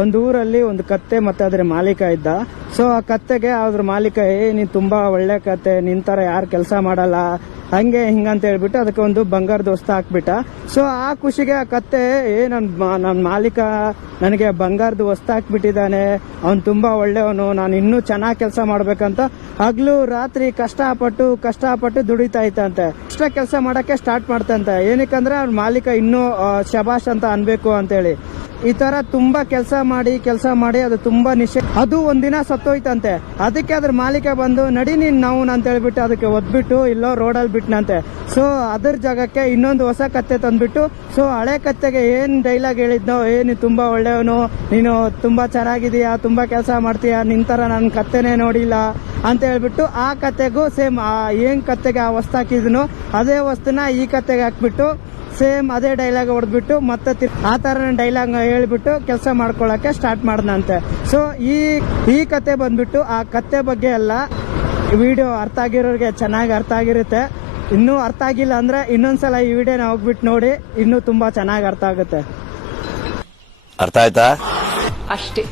ಒಂದು ಊರಲ್ಲಿ ಒಂದು ಕತ್ತೆ ಮತ್ತೆ ಅದ್ರ ಮಾಲೀಕ ಇದ್ದ. ಸೊ ಆ ಕತ್ತೆಗೆ ಅದ್ರ ಮಾಲೀಕ ನೀನ್ ತುಂಬಾ ಒಳ್ಳೆ ಕತ್ತೆ, ನಿನ್ ತರ ಯಾರು ಕೆಲಸ ಮಾಡಲ್ಲ ಹಂಗೆ ಹಿಂಗಂತ ಹೇಳ್ಬಿಟ್ಟು ಅದಕ್ಕೆ ಒಂದು ಬಂಗಾರದ ವಸ್ತು ಹಾಕ್ಬಿಟ್ಟ. ಸೊ ಆ ಖುಷಿಗೆ ಆ ಕತ್ತೆ ನನ್ನ ಮಾಲೀಕ ನನಗೆ ಬಂಗಾರದ ವಸ್ತು ಹಾಕ್ಬಿಟ್ಟಿದ್ದಾನೆ, ಅವ್ನು ತುಂಬಾ ಒಳ್ಳೆಯವನು, ನಾನು ಇನ್ನೂ ಚೆನ್ನಾಗಿ ಕೆಲಸ ಮಾಡ್ಬೇಕಂತ ಹಗ್ಲು ರಾತ್ರಿ ಕಷ್ಟಪಟ್ಟು ದುಡಿತಾ ಇತ್ತಂತೆ. ಇಷ್ಟ ಕೆಲಸ ಮಾಡಕ್ಕೆ ಸ್ಟಾರ್ಟ್ ಮಾಡ್ತಂತೆ. ಏನಕ್ಕಂದ್ರೆ ಅವ್ರ ಮಾಲೀಕ ಇನ್ನೂ ಶಬಾಷ್ ಅಂತ ಅನ್ಬೇಕು ಅಂತೇಳಿ. ಈ ತರ ತುಂಬಾ ಕೆಲಸ ಮಾಡಿ ಅದು ತುಂಬಾ ಅದು ಒಂದಿನ ಸತ್ತೋಯ್ತಂತೆ. ಅದಕ್ಕೆ ಅದ್ರ ಮಾಲೀಕ ಬಂದು ನಡಿ ನೀನ್ ನಾವು ಅಂತ ಹೇಳ್ಬಿಟ್ಟು ಅದಕ್ಕೆ ಒದ್ಬಿಟ್ಟು ಇಲ್ಲೋ ರೋಡಲ್ಲಿ ಬಿಟ್ನಂತೆ. ಸೊ ಅದ್ರ ಜಾಗಕ್ಕೆ ಇನ್ನೊಂದು ಹೊಸ ಕತ್ತೆ ತಂದ್ಬಿಟ್ಟು, ಸೊ ಹಳೆ ಕತ್ತೆಗೆ ಏನ್ ಡೈಲಾಗ್ ಹೇಳಿದ್ನೋ, ನೀನು ತುಂಬಾ ಒಳ್ಳೆಯವನು, ನೀನು ತುಂಬಾ ಚೆನ್ನಾಗಿದೀಯಾ, ತುಂಬಾ ಕೆಲಸ ಮಾಡ್ತೀಯಾ, ನಿನ್ ತರ ನನ್ ಕತ್ತೆನೇ ನೋಡಿಲ್ಲ ಅಂತ ಹೇಳ್ಬಿಟ್ಟು ಆ ಕತ್ತೆಗೂ ಸೇಮ್ ಏನ್ ಕತ್ತೆಗೆ ಆ ವಸ್ತು ಹಾಕಿದ್ನು ಅದೇ ವಸ್ತುನ ಈ ಕತ್ತೆಗೆ ಹಾಕ್ಬಿಟ್ಟು ಸೇಮ್ ಅದೇ ಡೈಲಾಗ್ ಹೊಡೆದ್ಬಿಟ್ಟು ಮತ್ತೆ ಆ ತರ ಡೈಲಾಗ್ ಹೇಳ್ಬಿಟ್ಟು ಕೆಲಸ ಮಾಡ್ಕೊಳಕ್ಕೆ ಸ್ಟಾರ್ಟ್ ಮಾಡ್ದಂತೆ. ಸೊ ಈ ಕತೆ ಬಂದ್ಬಿಟ್ಟು ಆ ಕತೆ ಬಗ್ಗೆ ಎಲ್ಲ ವಿಡಿಯೋ ಅರ್ಥ ಆಗಿರೋರಿಗೆ ಚೆನ್ನಾಗಿ ಅರ್ಥ ಆಗಿರುತ್ತೆ. ಇನ್ನೂ ಅರ್ಥ ಆಗಿಲ್ಲ ಅಂದ್ರೆ ಇನ್ನೊಂದ್ಸಲ ಈ ವಿಡಿಯೋನ ಹೋಗ್ಬಿಟ್ಟು ನೋಡಿ, ಇನ್ನೂ ತುಂಬಾ ಚೆನ್ನಾಗಿ ಅರ್ಥ ಆಗುತ್ತೆ. ಅರ್ಥ ಆಯ್ತಾ? ಅಷ್ಟೇ.